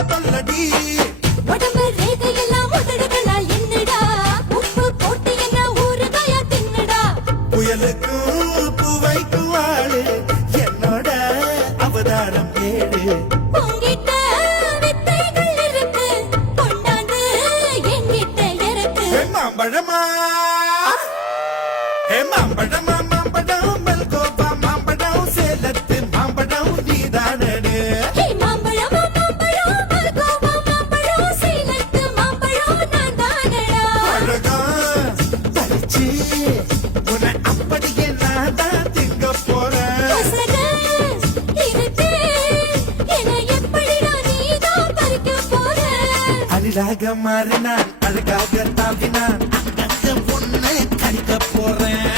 ரொம்ப தொல்லடி உடம்பு ரேகையெல்லாம் உதடுகளால் என்னடா உப்பு போட்டு என்ன ஊறுகாயா தின்னுடா புயலுக்கும் பூவைக்கும் ஆளு என்னோட அவதாரம் கேடு உங்கிட்ட வித்தைகள் இருக்கு கொண்டாந்து என்கிட்ட இருக்கு மாம்பழமா மாம்பழமா மாம்பழம் மல்கோவா மாம்பழம் சேலத்து மாம்பழம் நீதானே மாம்பழமா மாம்பழம் மல்கோவா மாம்பழம் சேலத்து மாம்பழம் நான் தானடா அழகா பறிச்சு உன்னை அப்படியே நான் தான் திங்க போறேன் கசக இருக்கு என்னை எப்படிடா நீதான் பறிக்க போற அரிதாக மாறினான் அழகாக தாவினான் அங்க உன்னை கடிக்க போறேன்